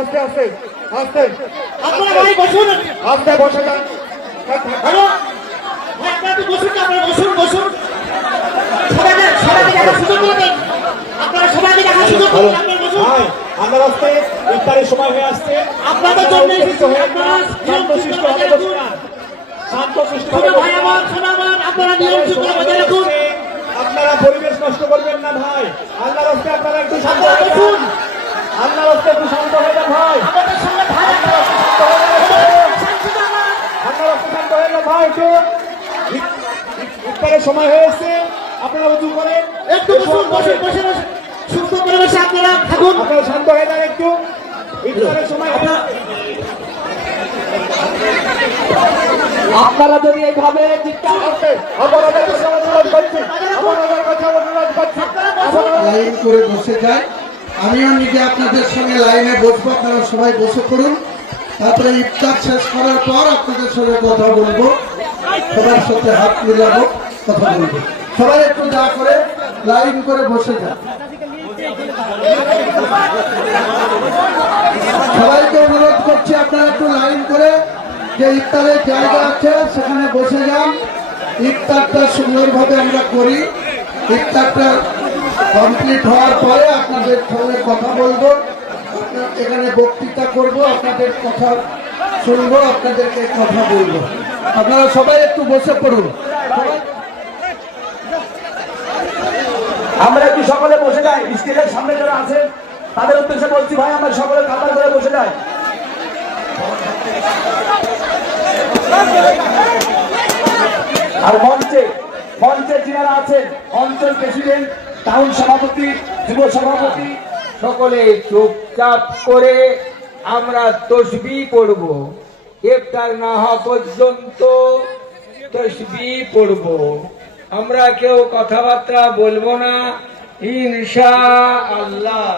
আস্তে আস্তে আস্তে আপনারা ভাই বসুন, আস্তে বসে যান। হ্যালো ভাই, আপনারা একটু বসুন, আপনারা বসুন বসুন, সবাইকে দেখার সুযোগ করে দেন, আপনারা সবাইকে দেখার সুযোগ করে দেন, আপনারা বসুন। আমার আসতে ইফতারের সময় হয়ে আসছে। আপনাদের জন্য এসেছি, আপনারা শান্তশিষ্ট হয়ে বসুন। শান্তশিষ্ট ছোট ভাই আমার, ছোট আমার, আপনারা নিয়ম শৃঙ্খলা বজায় রাখুন। আপনারা পরিবেশ নষ্ট করবেন না ভাই। আল্লাহর রাস্তে আপনারা একটু শান্ত আপনারা হয়ে বসুন। যান। আল্লাহর রাস্তে একটু শান্ত হয়ে যান ভাই। আমাদের সঙ্গে ভাই আল্লাহর রাস্তে শান্ত হয়ে যান একটু। শান্তি জানান। আল্লাহর রাস্তে শান্ত হয়ে যান ভাই একটু। ইফতারের সময় হয়ে এসছে, আপনারা উঁচু করেন। একটু বসুন, বসুন, বসে বসে সুস্থ পরিবেশে আপনারা থাকুন। আপনারা শান্ত হয়ে যান একটু। ইফতারের সময় আপনারা যদি এইভাবে লাইন করে বসে যায়, আমিও নিজে আপনাদের সঙ্গে লাইনে বসবো, আপনারা সবাই বসে করুন। তারপরে ইফতার শেষ করার পর আপনাদের সঙ্গে কথা বলবো, সবার সাথে হাত মিলাবো, কথা বলবো। সবাই একটু দয়া করে লাইন করে বসে যান। সবাইকে অনুরোধ করছি আপনারা একটু লাইন করে যে ইফতারের জায়গা আছে সেখানে বসে যান। ইফতারটা সুন্দরভাবে আমরা করি। ইফতারটা কমপ্লিট হওয়ার পরে আপনাদের সঙ্গে কথা বলবো, এখানে বক্তৃতা করব, আপনাদের কথা শুনবো, আপনাদেরকে কথা বলবো। আপনারা সবাই একটু বসে পড়ুন। আমরা একটু সকলে বসে যাই। স্টেজের সামনে যারা আছেন তাদের উদ্দেশ্যে বলছি, ভাই আমরা সকলে কাতার করে বসে যাই। আর মঞ্চে যিনারা আছেন, অঞ্চল প্রেসিডেন্ট, টাউন সভাপতি, যুব সভাপতি, সকলে চুপচাপ করে আমরা তসবিহ পড়ব। ইফতার না হওয়া পর্যন্ত তসবিহ পড়ব। আমরা কেউ কথাবার্তা বলবো না, ইনশাআল্লাহ।